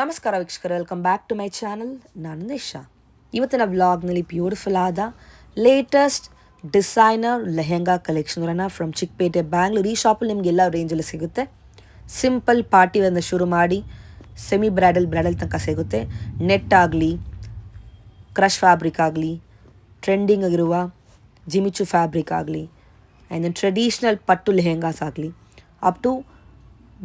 ನಮಸ್ಕಾರ ವೀಕ್ಷಕರು, welcome back to my channel. ನಾನು ನಿಶಾ. ಇವತ್ತಿನ ವ್ಲಾಗ್ನಲ್ಲಿ ಬ್ಯೂಟಿಫುಲ್ ಆದ ಲೇಟೆಸ್ಟ್ ಡಿಸೈನರ್ ಲೆಹೆಂಗಾ ಕಲೆಕ್ಷನ್ಗಳನ್ನು ಫ್ರಮ್ ಚಿಕ್ಕಪೇಟೆ, ಬ್ಯಾಂಗ್ಳೂರು. ಈ ಶಾಪಲ್ಲಿ ನಿಮಗೆ ಎಲ್ಲ ರೇಂಜಲ್ಲಿ ಸಿಗುತ್ತೆ. ಸಿಂಪಲ್ ಪಾರ್ಟಿಯಿಂದ ಶುರು ಮಾಡಿ ಸೆಮಿ ಬ್ರೈಡಲ್ ತನಕ ಸಿಗುತ್ತೆ. ನೆಟ್ ಆಗಲಿ, ಕ್ರಶ್ ಫ್ಯಾಬ್ರಿಕ್ ಆಗಲಿ, ಟ್ರೆಂಡಿಂಗ್ ಆಗಿರುವ ಜಿಮಿಚು ಫ್ಯಾಬ್ರಿಕ್ ಆಗಲಿ, ಆ್ಯಂಡ್ ದೆನ್ ಟ್ರೆಡಿಷ್ನಲ್ ಪಟ್ಟು ಲೆಹೆಂಗಾಸ್ ಆಗಲಿ, ಅಪ್ ಟು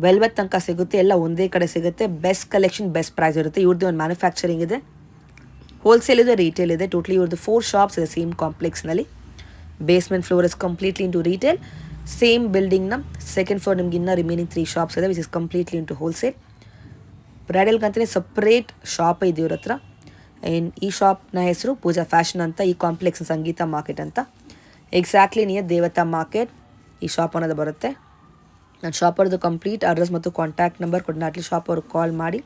ವೆಲ್ವೆಟ್ ತನಕ ಸಿಗುತ್ತೆ. ಎಲ್ಲ ಒಂದೇ ಕಡೆ ಸಿಗುತ್ತೆ. ಬೆಸ್ಟ್ ಕಲೆಕ್ಷನ್, ಬೆಸ್ಟ್ ಪ್ರೈಸ್ ಇರುತ್ತೆ. ಇವ್ರದ್ದು ಒಂದು ಮ್ಯಾನುಫ್ಯಾಕ್ಚರಿಂಗ್ ಇದೆ, ಹೋಲ್ಸೇಲ್ ಇದೆ, ರಿಟೇಲ್ ಇದೆ. ಟೋಟಲಿ ಇವ್ರದ್ದು 4 ಶಾಪ್ಸ್ ಇದೆ ಸೇಮ್ ಕಾಂಪ್ಲೆಕ್ಸ್ನಲ್ಲಿ. Basement floor is completely into retail. Same ಬಿಲ್ಡಿಂಗ್ನ ಸೆಕೆಂಡ್ ಫ್ಲೋರ್ ನಿಮ್ಗೆ ಇನ್ನೂ ರಿಮೈನಿಂಗ್ 3 ಶಾಪ್ಸ್ ಇದೆ, which is completely into wholesale. ಬ್ರೈಡಲ್ಗಂತಲೇ ಸಪ್ರೇಟ್ ಶಾಪ್ ಇದೆ ಇವ್ರ ಹತ್ರ. ಆ್ಯಂಡ್ ಈ ಶಾಪ್ನ ಹೆಸರು ಪೂಜಾ ಫ್ಯಾಷನ್ ಅಂತ. ಈ ಕಾಂಪ್ಲೆಕ್ಸ್ ಸಂಗೀತ ಮಾರ್ಕೆಟ್ ಅಂತ. ಎಕ್ಸಾಕ್ಟ್ಲಿ ನಿಯರ್ ದೇವತಾ ಮಾರ್ಕೆಟ್ ಈ ಶಾಪ್ ಅನ್ನೋದು ಬರುತ್ತೆ. ನಾನು ಶಾಪರ್ದು ಕಂಪ್ಲೀಟ್ ಅಡ್ರೆಸ್ ಮತ್ತು ಕಾಂಟ್ಯಾಕ್ಟ್ ನಂಬರ್ ಕೊಟ್ಟು ಅಟ್ಲಿ ಶಾಪ್ ಅವ್ರಿಗೆ ಕಾಲ್ ಮಾಡಿ.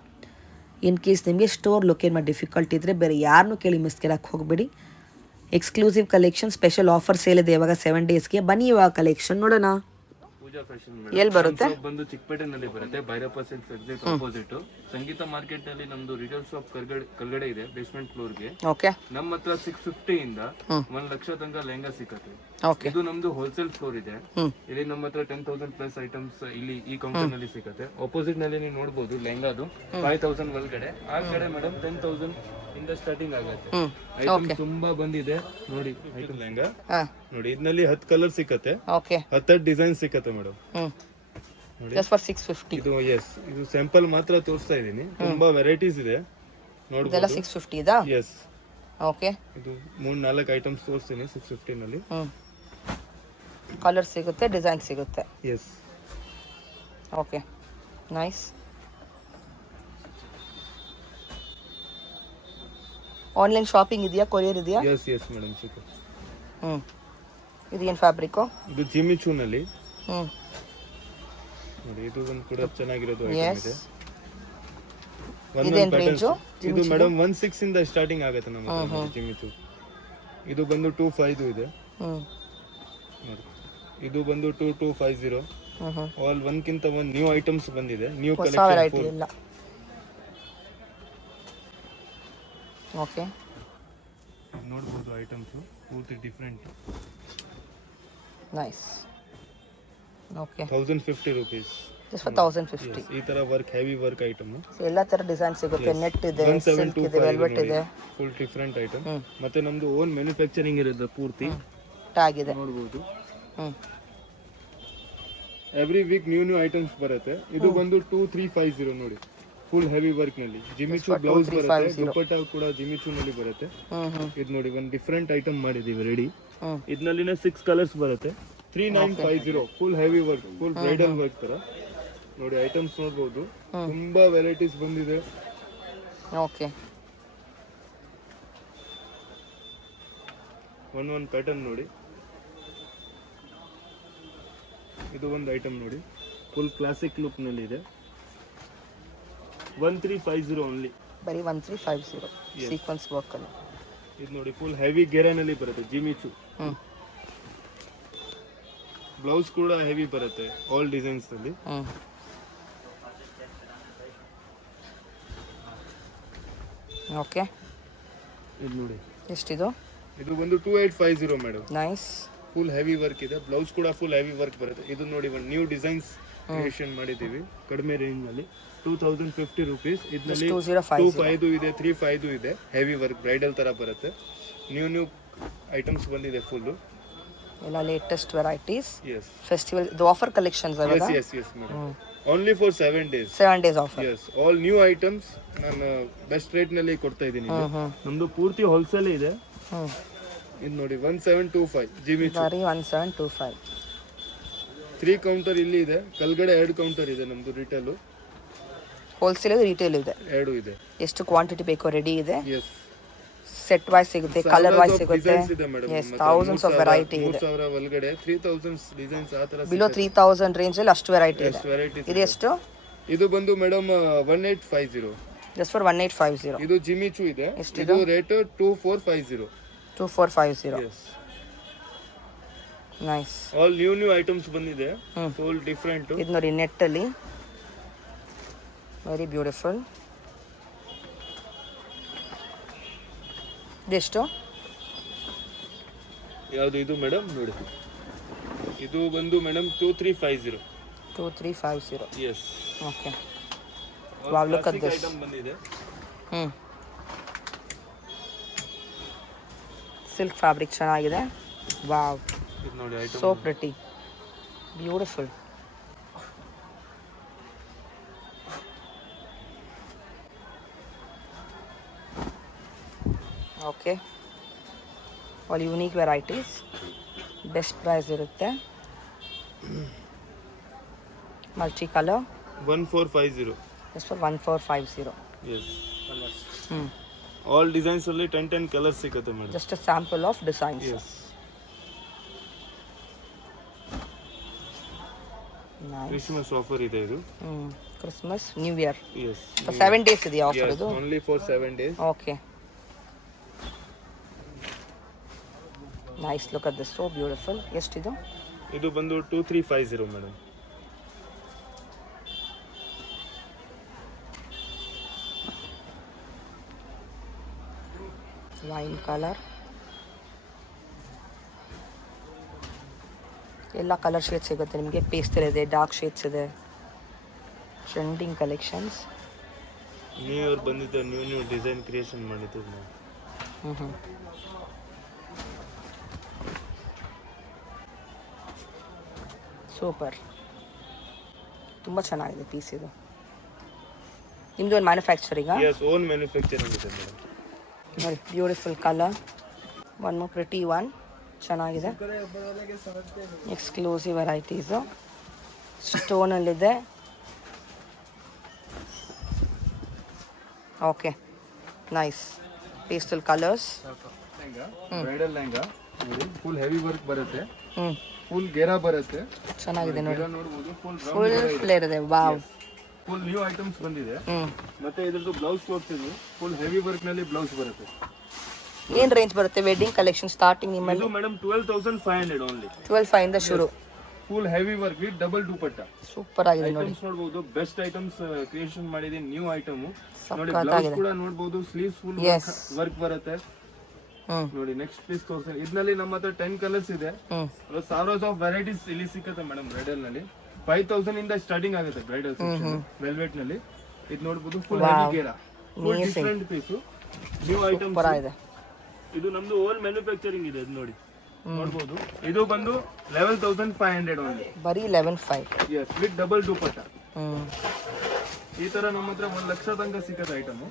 ಇನ್ ಕೇಸ್ ನಿಮಗೆ ಸ್ಟೋರ್ ಲೊಕೇಟ್ ಮಾಡಿ ಡಿಫಿಕಲ್ಟ್ ಇದ್ದರೆ ಬೇರೆ ಯಾರನ್ನೂ ಕೇಳಿ ಮಿಸ್ ಕೇಳಕ್ಕೆ ಹೋಗಬೇಡಿ. Exclusive collection, special offer sale ಇದೆ ಇವಾಗ 7 ಡೇಸ್ಗೆ. ಬನ್ನಿ ಇವಾಗ ಕಲೆಕ್ಷನ್ ನೋಡೋಣ. ಪೂಜಾ ಫ್ಯಾಷನ್ ಎಲ್ಲಿ ಬರುತ್ತೆ? ಬಂದು ಚಿಕ್ಕಪೇಟೆನಲ್ಲಿ ಬರುತ್ತೆ, ಭೈರಪ್ಪ ಸಿಲ್ಕ್ಸ್ ಎಕ್ಸಿಟ್ ಆಪೋಸಿಟ್. ಸಂಗೀತ ಮಾರ್ಕೆಟ್ ನಲ್ಲಿ ನಮ್ದು ರಿಟೇಲ್ ಶಾಪ್ ಕೆಳಗಡೆ ಇದೆ, ಬೇಸ್ಮೆಂಟ್ ಫ್ಲೋರ್ ಗೆ. ಓಕೆ. ನಮ್ಮ ಹತ್ರ 650 ಇಂದ 1 ಲಕ್ಷ ತನಕ ಲೆಹಂಗಾ ಸಿಕ್ಕತ್ತೆ. ಓಕೆ. ಇದು ನಮ್ದು ಹೋಲ್ಸೇಲ್ ಸ್ಟೋರ್ ಇದೆ. ಇಲ್ಲಿ ನಮ್ಮ ಹತ್ರ 10,000 ಪ್ಲಸ್ ಐಟಮ್ಸ್ ಇಲ್ಲಿ ಈ ಕೌಂಟರ್ ನಲ್ಲಿ ಸಿಕ್ಕತ್ತೆ. ಆಪೋಸಿಟ್ ನಲ್ಲಿ ನೀವು ನೋಡಬಹುದು ಲೆಹಂಗಾದು 5,000 ಒಳಗಡೆ. ಆ ಕಡೆ ಮೇಡಮ್ 10,000 ಇಂದ ಸ್ಟಾರ್ಟಿಂಗ್ ಆಗುತ್ತೆ. ಐಟಮ್ ತುಂಬಾ ಬಂದಿದೆ ನೋಡಿ. ಐಟಮ್ ಲೆಹಂಗಾ ನೋಡಿ, ಇದರಲ್ಲಿ 10 ಕಲರ್ ಸಿಕ್ಕತ್ತೆ. ಓಕೆ. 10 ಡಿಸೈನ್ ಸಿಕ್ಕತ್ತೆ ಮೇಡಮ್. Just for 650. ಇದು ಇದು ಸ್ಯಾಂಪಲ್ ಮಾತ್ರ ತೋರಿಸ್ತಾ ಇದೀನಿ. ತುಂಬಾ ವೆರೈಟೀಸ್ ಇದೆ ನೋಡಿ. ಇದೆಲ್ಲ 650 ಇದಾ? ಎಸ್. ಓಕೆ. ಇದು 3-4 ಐಟಮ್ಸ್ ತೋರಿಸ್ತೀನಿ 650 ನಲ್ಲಿ. ಕಲರ್ ಸಿಗುತ್ತೆ, ಡಿಸೈನ್ ಸಿಗುತ್ತೆ. Yes. Okay, nice. Online shopping ಇದೆಯಾ, ಕೊರಿಯರ್ ಇದೆಯಾ? ಎಸ್ ಮೇಡಮ್ ಸಿಗುತ್ತೆ. ಇದು ಏನು ಫ್ಯಾಬ್ರಿಕ್? ಇದು ಜಿಮಿಚೂ ನಲ್ಲಿ ನೋಡಿ. ಇದು ಒಂದು ಕೂಡ ಚೆನ್ನಾಗಿರೋದು ಐಟಮ್ ಇದೆ. ಇದೇನ್ ರೇಂಜ್? ಇದು ಮೇಡಮ್ 16 ಇಂದ ಸ್ಟಾರ್ಟಿಂಗ್ ಆಗುತ್ತೆ ನಮ್ಮ ಜಿಮಿಚೂ. ಇದು ಬಂದು 25 ಇದೆ. ನೋಡಿ, ಇದು ಬಂದು 2250. ಆಲ್ ಒಂದ್ಕಿಂತ ಒಂದು ನ್ಯೂ ಐಟಮ್ಸ್ ಬಂದಿದೆ, ನ್ಯೂ ಕಲೆಕ್ಷನ್. ಓಕೆ, ನೋಡಬಹುದು ಐಟಮ್ಸ್ ಪೂರ್ತಿ different. Nice. Okay, 1050 rupees. Just for 1050. ಈ ತರ ವರ್ಕ್, ಹೆವಿ ವರ್ಕ್ ಐಟಮ್. ಎಲ್ಲ ತರ ಡಿಸೈನ್ ಸಿಗುತ್ತೆ. ನೆಟ್ ಇದೆ, ಸಿಲ್ಕ್ ಇದೆ, ವೆಲ್ವೆಟ್ ಇದೆ. Full different item. ಮತ್ತೆ ನಮ್ದು ಓನ್ ಮ್ಯಾನುಫ್ಯಾಕ್ಚರಿಂಗ್ ಇರುತ್ತೆ ಪೂರ್ತಿ. ಟ್ಯಾಗ್ ಇದೆ ನೋಡಬಹುದು. ಎವ್ರಿ ವೀಕ್ ನ್ಯೂ ಐಟಮ್ಸ್ ಬರುತ್ತೆ. ಇದು ಬಂದು 2350 ನೋಡಿ. ಫುಲ್ ಹೆವಿ ವರ್ಕ್ ನಲ್ಲಿ ಜಿಮಿಚೂ ಬ್ಲೌಸ್ ಬರುತ್ತೆ. ದುಪಟ್ಟ ಕೂಡ ಜಿಮಿಚೂ ನಲ್ಲಿ ಬರುತ್ತೆ. ಇದು ನೋಡಿ, ಒಂದು ಡಿಫರೆಂಟ್ ಐಟಮ್ ಮಾಡಿದೀವಿ ರೆಡಿ. ಇದರಲ್ಲಿನೇ 6 ಕಲರ್ಸ್ ಬರುತ್ತೆ. 3950. Full heavy work, full bridal work ತರ ನೋಡಿ. ಐಟಮ್ಸ್ ನೋಡಬಹುದು, ತುಂಬಾ ವೆರೈಟೀಸ್ ಬಂದಿದೆ. ಓಕೆ. ಒಂದೊಂದು ಪ್ಯಾಟರ್ನ್ ನೋಡಿ. ಇದು ಒಂದು ಐಟಮ್ ನೋಡಿ, ಫುಲ್ ಕ್ಲಾಸಿಕ್ ಲುಕ್ ನಲ್ಲಿ ಇದೆ. 1350 ಓನ್ಲಿ. ಬರೀ 1350 ಸೀಕ್ವೆನ್ಸ್ ವರ್ಕ್ ಅಲ್ಲಿ. ಇದು ನೋಡಿ, ಫುಲ್ ಹೆವಿ ಗೆರೆನಲ್ಲಿ ಬರುತ್ತೆ ಜಿಮಿಚೂ. ಬ್ಲೌಸ್ ಕೂಡ ಹೆವಿ ಬರುತ್ತೆ, ಆಲ್ ಡಿಸೈನ್ಸ್ ಅಲ್ಲಿ. ಓಕೆ. ಇದು ನೋಡಿ, ಎಷ್ಟಿದು? ಇದು ಬಂದು 2850 madam. Nice. Full heavy work ಇದೆ. ಬ್ಲೌಸ್ ಕೂಡ ಫುಲ್ ಹೆವಿ ವರ್ಕ್ ಬರುತ್ತೆ. ಇದು ನೋಡಿ, ಒಂದು ನ್ಯೂ ಡಿಸೈನ್ಸ್ ಕ್ರಿಯೇಷನ್ ಮಾಡಿದೀವಿ ಕಡಿಮೆ ರೇಂಜ್ ನಲ್ಲಿ. 2050 ರೂಪೀಸ್. ಇದರಲ್ಲಿ 25 ಇದೆ, 35 ಇದೆ. ಹೆವಿ ವರ್ಕ್ ಬ್ರೈಡಲ್ ತರ ಬರುತ್ತೆ. ನ್ಯೂ ಐಟಮ್ಸ್ ಬಂದಿದೆ ಫುಲ್. ಎಲ್ಲ ಲೇಟೆಸ್ಟ್ ವೆರೈಟೀಸ್. ಎಸ್. ಫೆಸ್ಟಿವಲ್ ಇದು ಆಫರ್ ಕಲೆಕ್ಷನ್ಸ್ ಅಲ್ಲ? Yes madam. Only for 7 days. 7 days offer. Yes, all new items. ನಾನು ಬೆಸ್ಟ್ ರೇಟ್ ನಲ್ಲಿ ಕೊಡ್ತಾ ಇದ್ದೀನಿ. ನಮ್ದು ಪೂರ್ತಿ ಹೋಲ್ಸೇಲ್ ಇದೆ. ಇದು ನೋಡಿ, 1725 ಜಿಮಿಚೂ. ಬರೀ 1725. 3 ಕೌಂಟರ್ ಇಲ್ಲಿ ಇದೆ, ಕೆಳಗಡೆ 2 ಕೌಂಟರ್ ಇದೆ ನಮ್ದು. ರಿಟೇಲ್, ಹೋಲ್ಸೇಲ್ ಇದೆ, ರಿಟೇಲ್ ಇದೆ, 2 ಇದೆ. ಎಷ್ಟು ಕ್ವಾಂಟಿಟಿ ಬೇಕೋ ರೆಡಿ ಇದೆ. ಎಸ್. ಸೆಟ್ ವೈಸ್ ಸಿಗುತ್ತೆ, ಕಲರ್ ವೈಸ್ ಸಿಗುತ್ತೆ. ಎಸ್, ಥೌಸಂಡ್ಸ್ ಆಫ್ ವೆರೈಟಿ ಇದೆ. 3000 ಒಳಗಡೆ 3000 ಡಿಸೈನ್ಸ್ ಆ ತರ. ಬಿಲೋ 3000 ರೇಂಜ್ ಅಲ್ಲಿ ಅಷ್ಟು ವೆರೈಟಿ ಇದೆ. ಇದು ಎಷ್ಟು? ಇದು ಬಂದು ಮೇಡಮ್ 1850. Just for 1850. ಇದು ಜಿಮಿಚೂ ಇದೆ. ಇದು rate 2450. 2450. Yes. Nice. All new items ಬಂದಿದೆ, ಫುಲ್ ಡಿಫರೆಂಟ್. ಇದು ನೋಡಿ, ನೆಟ್ ಅಲ್ಲಿ ವೆರಿ ಬ್ಯೂಟಿಫುಲ್. ಇದೆಷ್ಟು? ಯಾವುದು ಇದು ಮೇಡಮ್ ನೋಡಿ, ಇದು ಬಂದು madam 2350. 2350. Yes. Okay. Wow, look at this. Item ಬಂದಿದೆ. ಸಿಲ್ಕ್ ಫ್ಯಾಬ್ರಿಕ್ ಚೆನ್ನಾಗಿದೆ. ವಾವ್, ಇದು ನೋಡಿ item. So pretty, beautiful. Okay, all unique varieties, best price ಇರುತ್ತೆ. Multi colour 1450. Just for 1450. Yes. All designs ಅಲ್ಲಿ 10 ಕಲರ್ಸ್ ಸಿಗುತ್ತೆ madam. Just a sample of designs. Yes. Christmas offer ಇದೆ ಇದು. Christmas, new year. Yes. For 7 days ಇದೆಯಾ offer ಇದು? Only for 7 days. Okay, nice, look at this, so beautiful. ಎಷ್ಟಿದು? ಇದು ಬಂದು 2350 madam. Wine colour, ಎಲ್ಲ ಕಲರ್ ಶೇಡ್ಸ್ ಸಿಗುತ್ತೆ ನಿಮಗೆ. ಪೇಸ್ಟಲ್ ಇದೆ, ಡಾರ್ಕ್ ಶೇಡ್ಸ್ ಇದೆ, ಟ್ರೆಂಡಿಂಗ್ ಕಲೆಕ್ಷನ್ಸ್. ನ್ಯೂ ಇಯರ್ ಬಂದಿದ್ದ ನ್ಯೂ ಡಿಸೈನ್ ಕ್ರಿಯೇಷನ್ ಮಾಡಿದ್ದೀವಿ ನಾವು. ಸೂಪರ್, ತುಂಬ ಚೆನ್ನಾಗಿದೆ ಪೀಸ್ ಇದು. ನಿಮ್ಮದು ಒಂದು ಮ್ಯಾನುಫ್ಯಾಕ್ಚರಿಂಗಾ? ಎಸ್, ಓನ್ ಮ್ಯಾನುಫ್ಯಾಕ್ಚರಿಂಗ್ ಇದೆ ಮೇಡಮ್. ನೋಡಿ, beautiful colour, one more pretty one, ಚೆನ್ನಾಗಿದೆ. ಎಕ್ಸ್ಕ್ಲೂಸಿವ್ ವೆರೈಟೀಸು, ಸ್ಟೋನಲ್ಲಿದೆ. Okay, nice, pastel colours. Bridal lehenga ನೋಡಿ, ಫುಲ್ ಹೆವಿ ವರ್ಕ್ ಬರುತ್ತೆ, ಹ್ಞೂ, ಫುಲ್ ಗೆರಾ ಬರುತ್ತೆ, ಚೆನ್ನಾಗಿದೆ ನೋಡಿ, ನೋಡಬಹುದು. ಫುಲ್ ಫ್ಲೇರ್ ಇದೆ. ವಾವ್, ಫುಲ್ ನ್ಯೂ ಐಟಮ್ಸ್ ಬಂದಿದೆ. ಮತ್ತೆ ಇದ್ರದ್ದು ಬ್ಲೌಸ್ ತೋರಿಸ್ತೀವಿ. ಫುಲ್ ಹೆವಿ ವರ್ಕ್ ನಲ್ಲಿ ಬ್ಲೌಸ್ ಬರುತ್ತೆ. ಏನು ರೇಂಜ್ ಬರುತ್ತೆ ವೆಡ್ಡಿಂಗ್ ಕಲೆಕ್ಷನ್ ಸ್ಟಾರ್ಟಿಂಗ್ ನಿಮ್ಮಲ್ಲಿ? ಇದು ಮೇಡಮ್ 12,500 ಓನ್ಲಿ. 12,500 ಇಂದ ಶುರು. Full heavy work with double dupatta. Super ಆಗಿದೆ ನೋಡಿ. ಐಟಮ್ಸ್ ನೋಡಬಹುದು, ಬೆಸ್ಟ್ ಐಟಮ್ಸ್ ಕ್ರಿಯೇಷನ್ ಮಾಡಿದೆ, ನ್ಯೂ ಐಟಮ್ ನೋಡಿ. ಸಖತ್ತಾಗಿದೆ. ಬ್ಲೌಸ್ ಕೂಡ ನೋಡಬಹುದು, ಸ್ಲೀವ್ಸ್ ಫುಲ್ ವರ್ಕ್ ಬರುತ್ತೆ ನೋಡಿ. ನೆಕ್ಸ್ಟ್ ಪೀಸ್ ತೋರಿಸ್ತೀನಿ. ಇದರಲ್ಲಿ ನಮ್ಮ ಹತ್ರ 10 ಕಲರ್ಸ್ ಇದೆ. ಸಾವಿರಾಸ್ ಆಫ್ ವೆರೈಟೀಸ್ ಇಲ್ಲಿ ಸಿಕ್ಕತ್ತೆ ಮೇಡಮ್. ಬ್ರೈಡಲ್ ನಲ್ಲಿ 5,000 ಇಂದ ಸ್ಟಾರ್ಟಿಂಗ್ ಆಗುತ್ತೆ ಬ್ರೈಡಲ್ ಸೆಕ್ಷನ್. ವೆಲ್ವೆಟ್ ನಲ್ಲಿ ಇದು ನೋಡಬಹುದು, ಫುಲ್ ಹೆವಿ ಗೇರಾ, full different piece, new items. Super ಆಗಿದೆ. ಇದು ನಮ್ದು ಓನ್ ಮ್ಯಾನುಫ್ಯಾಕ್ಚರಿಂಗ್ ಇದೆ. ಇದು ನೋಡಿ, ನೋಡಬಹುದು. ಇದು ಬಂದು 11,500 ಓನ್ಲಿ. ಬರೀ 11,500. Yes, with double dupatta. ಈ ತರ ನಮ್ಮ ಹತ್ರ 1 ಲಕ್ಷ ತನಕ ಸಿಕ್ಕತ್ತೆ ಐಟಮ್.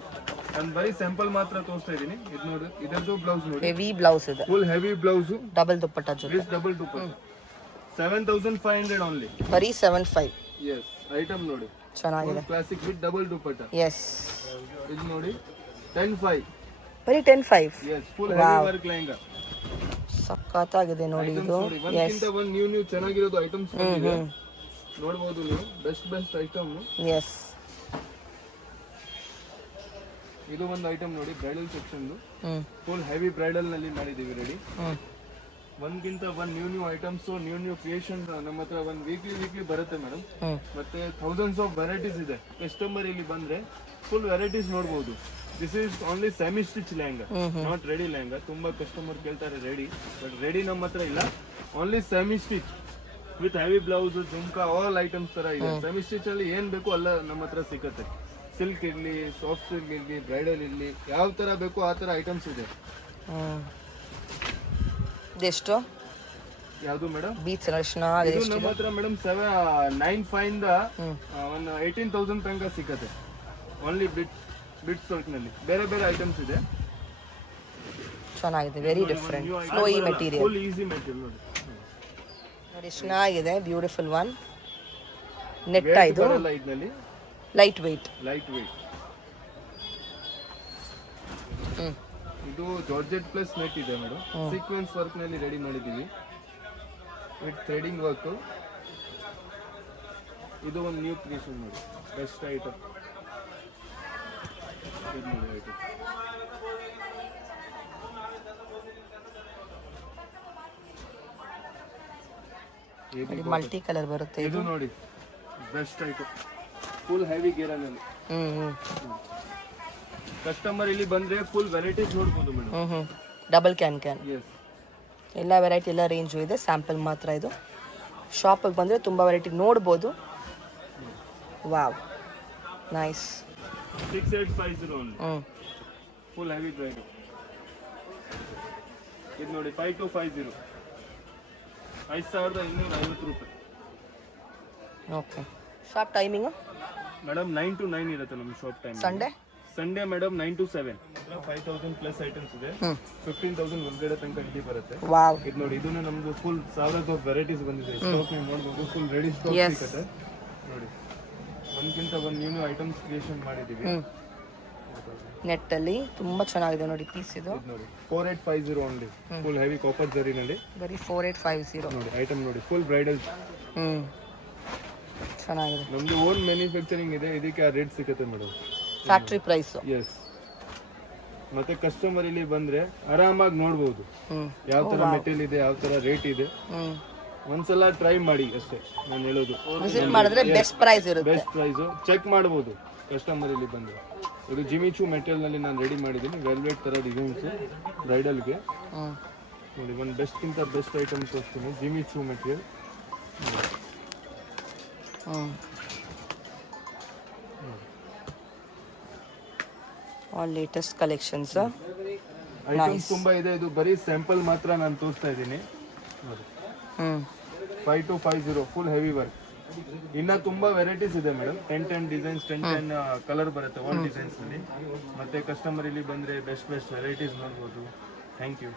ನಾನು ಬರೀ ಸ್ಯಾಂಪಲ್ ಮಾತ್ರ ತೋರಿಸ್ತಾ ಇದೀನಿ. ಇದು ನೋಡಿ, ಇದರದ್ದು ಬ್ಲೌಸ್ ನೋಡಿ, ಹೆವಿ ಬ್ಲೌಸ್ ಇದೆ, ಫುಲ್ ಹೆವಿ ಬ್ಲೌಸ್, ಡಬಲ್ ದುಪ್ಪಟ್ಟ ಜೊತೆ, ವಿತ್ ಡಬಲ್ ದುಪಟ್ಟ. 7,500 ಓನ್ಲಿ. ಬರೀ 7,500. ಎಸ್, ಐಟಮ್ ನೋಡಿ, ಚೆನ್ನಾಗಿದೆ, classic with double dupatta. Yes. ಇದು ನೋಡಿ 10,500. ಬರೀ 10,500. Yes, full heavy work lehenga. ಸಖತ್ತಾಗಿದೆ ನೋಡಿ ಇದು. ಎಸ್, ಒಂದು ನ್ಯೂ ಚೆನ್ನಾಗಿರೋದು ಐಟಮ್ಸ್ ಬಂದಿದೆ. ನೋಡಬಹುದು ನೀವು, ಬೆಸ್ಟ್ ಐಟಮ್. ಎಸ್, ಇದು ಒಂದು ಐಟಮ್ ನೋಡಿ, bridal section. Full heavy bridal ನಲ್ಲಿ ಮಾಡಿದೀವಿ ರೆಡಿ. ಒಂದ್ಗಿಂತ ಒಂದ್ ನ್ಯೂ ಐಟಮ್ಸ್, ನ್ಯೂ ಕ್ರಿಯೇಷನ್ ನಮ್ಮ ಹತ್ರ ಒಂದು ವೀಕ್ಲಿ ಬರುತ್ತೆ ಮೇಡಮ್. ಮತ್ತೆ ಥೌಸಂಡ್ಸ್ ಆಫ್ ವೆರೈಟೀಸ್ ಇದೆ. ಕಸ್ಟಮರ್ ಇಲ್ಲಿ ಬಂದ್ರೆ ಫುಲ್ ವೆರೈಟೀಸ್ ನೋಡಬಹುದು. This is only semi stitch lehenga, not ready lehenga. ತುಂಬಾ ಕಸ್ಟಮರ್ ಕೇಳ್ತಾರೆ ರೆಡಿ, ಬಟ್ ರೆಡಿ ನಮ್ಮ ಹತ್ರ ಇಲ್ಲ. Only semi stitch with heavy blouse, jhumka, all items ತರ ಇದೆ. ಸೆಮಿ ಸ್ಟಿಚ್ ಅಲ್ಲಿ ಏನ್ ಬೇಕು ಅಲ್ಲ ನಮ್ಮ ಹತ್ರ ಸಿಗುತ್ತೆ. ಸಿಲ್ಕ್ ಇರಲಿ, ಸಾಫ್ಟ್ ಸಿಲ್ಕ್ ಇರಲಿ, ಬ್ರೈಡಲ್ ಇರಲಿ, ಯಾವ ತರ ಬೇಕು ಆ ತರ ಐಟಮ್ಸ್ ಇದೆ. ಇದೆಷ್ಟು? ಯಾವುದು ಮೇಡಮ್? ಬೀಚ್ ಚೆನ್ನಾಗಿದೆ. ಇದು ನಮ್ಮ ಹತ್ರ ಮೇಡಮ್ 9,500 ಇಂದ ಒಂದು 18,000 ತನಕ ಸಿಗುತ್ತೆ. ಓನ್ಲಿ ಬಿಟ್ಸ್ ವರ್ಕ್ ನಲ್ಲಿ ಬೇರೆ ಐಟಮ್ಸ್ ಇದೆ. ಚೆನ್ನಾಗಿದೆ, very different, flowy material, full easy material ನೋಡಿ. ನೋಡಿ, ಚೆನ್ನಾಗಿದೆ, ಬ್ಯೂಟಿಫುಲ್ ಒನ್. ನೆಟ್ ಇದು ಇದರಲ್ಲಿ ಲೈಟ್ ವೆಯ್ಟ್. ಇದು ಜಾರ್ಜೆಟ್ ಪ್ಲಸ್ ನೆಟ್ ಇದೆ ಮೇಡಮ್. ಸೀಕ್ವೆನ್ಸ್ ವರ್ಕ್ ನಲ್ಲಿ ರೆಡಿ ಮಾಡಿದೀವಿ ವಿತ್ ಥ್ರೆಡಿಂಗ್ ವರ್ಕ್. ಇದು ಒಂದು ನ್ಯೂ ಕ್ರಿಯೇಷನ್ ನೋಡಿ, ಬೆಸ್ಟ್ ಐಟಮ್. ಇದು ನೋಡಿ ಐಟಮ್. ಮಲ್ಟಿ ಕಲರ್ ಬರುತ್ತೆ ಇದು ನೋಡಿ, ಬೆಸ್ಟ್ ಐಟಮ್, ಫುಲ್ ಹೆವಿ ಗೇರನಲ್ಲಿ. ಕಸ್ಟಮರ್ ಇಲ್ಲಿ ಬಂದ್ರೆ ಫುಲ್ ವೆರೈಟೀಸ್ ನೋಡ್ಬೋದು ಮೇಡಮ್. Double can yes. ಎಲ್ಲ ವೆರೈಟಿ ಎಲ್ಲ ರೇಂಜು ಇದೆ, ಸ್ಯಾಂಪಲ್ ಮಾತ್ರ ಇದು. ಶಾಪಿಗೆ ಬಂದರೆ ತುಂಬ ವೆರೈಟಿ ನೋಡ್ಬೋದು. Wow, nice. 6850 only. Full heavy bride. ಇದು ನೋಡಿ 5250, 5250 ರೂಪಾಯಿ. Okay. Shop timing madam 9 to 9 ಇರುತ್ತೆ ನಮ್ಮ shop time. Sunday madam 9 to 7. 5000 plus items ಇದೆ. 15000 ಹೊರಗಡೆ ತನಕ ಇಲ್ಲಿ ಬರುತ್ತೆ. ವಾವ್. ಇದು ನೋಡಿ, ಇದನ್ನ ನಮ್ದು ಫುಲ್ ಸಾವಿರದ ವೆರೈಟೀಸ್ ಬಂದಿದೆ. ಸ್ಟಾಕ್ ನೀವು ನೋಡ್ಬೋದು, ಫುಲ್ ರೆಡಿ ಸ್ಟಾಕ್ ಸಿಗುತ್ತೆ ನೋಡಿ. ಒಂದ್ಕಿಂತ ಒಂದು ನ್ಯೂ ಐಟಮ್ಸ್ ಕ್ರಿಯೇಷನ್ ಮಾಡಿದೀವಿ ನೆಟ್ಟಲ್ಲಿ. ತುಂಬ ಚೆನ್ನಾಗಿದೆ ನೋಡಿ ಪೀಸ್ ಇದು. ನೋಡಿ 4850 ಓನ್ಲಿ. ಫುಲ್ ಹೆವಿ ಕಾಪರ್ ಜರಿನಲ್ಲಿ ಬರೀ 4850 ನೋಡಿ. ಐಟಮ್ ನೋಡಿ, ಫುಲ್ ಬ್ರೈಡಲ್. ಚೆನ್ನಾಗಿದೆ. ನಮ್ದು ಓನ್ ಮ್ಯಾನುಫ್ಯಾಕ್ಚರಿಂಗ್ ಇದೆ, ಇದಕ್ಕೆ ಆ ರೇಟ್ ಸಿಗುತ್ತೆ ಮೇಡಮ್, ಫ್ಯಾಕ್ಟ್ರಿ ಪ್ರೈಸ್. ಎಸ್. ಮತ್ತೆ ಕಸ್ಟಮರ್ ಇಲ್ಲಿ ಬಂದ್ರೆ ಆರಾಮಾಗಿ ನೋಡ್ಬೋದು ಯಾವ ತರ ಮೆಟೀರಿಯಲ್ ಇದೆ, ಯಾವ ತರ ರೇಟ್ ಇದೆ. ಒಂದ್ಸಲ ಟ್ರೈ ಮಾಡಿ ಅಷ್ಟೇ ನಾನು ಹೇಳೋದು. ವಿಸಿಟ್ ಮಾಡಿದ್ರೆ ಬೆಸ್ಟ್ ಪ್ರೈಸ್ ಇರುತ್ತೆ. ಬೆಸ್ಟ್ ಪ್ರೈಸ್ ಚೆಕ್ ಮಾಡ್ಬೋದು ಕಸ್ಟಮರ್ ಇಲ್ಲಿ ಬಂದ್ರೆ. ಇದು ಜಿಮಿಚು ಮೆಟೀರಿಯಲ್ ನಲ್ಲಿ ನಾನು ರೆಡಿ ಮಾಡಿದ್ದೀನಿ, ವೆಲ್ವೆಟ್ ತರ ಡಿಸೈನ್ಸ್ ಬ್ರೈಡಲ್ಗೆ ನೋಡಿ. ಒಂದು ಬೆಸ್ಟ್ ಗಿಂತ ಬೆಸ್ಟ್ ಐಟಮ್ಸ್ ತೋರಿಸ್ತೀನಿ. Jimmy Choo material all latest collections. Items ತುಂಬಾ ಇದೆ, ಇದು ಬರೀ ಸ್ಯಾಂಪಲ್ ಮಾತ್ರ ನಾನು ತೋರಿಸ್ತಾ ಇದ್ದೀನಿ ನೋಡಿ. 5250 ಫುಲ್ ಹೆವಿ ವರ್ಕ್. ಇನ್ನ ತುಂಬಾ ವೆರೈಟೀಸ್ ಇದೆ ಮೇಡಮ್. 10 ಡಿಸೈನ್ಸ್, 10 ಕಲರ್ ಬರುತ್ತೆ ಒನ್ ಡಿಸೈನ್ಸ್ ನಲ್ಲಿ. ಮತ್ತೆ ಕಸ್ಟಮರ್ ಇಲ್ಲಿ ಬಂದ್ರೆ ಬೆಸ್ಟ್ ವೆರೈಟೀಸ್ ನೋಡ್ಬೋದು. Thank you.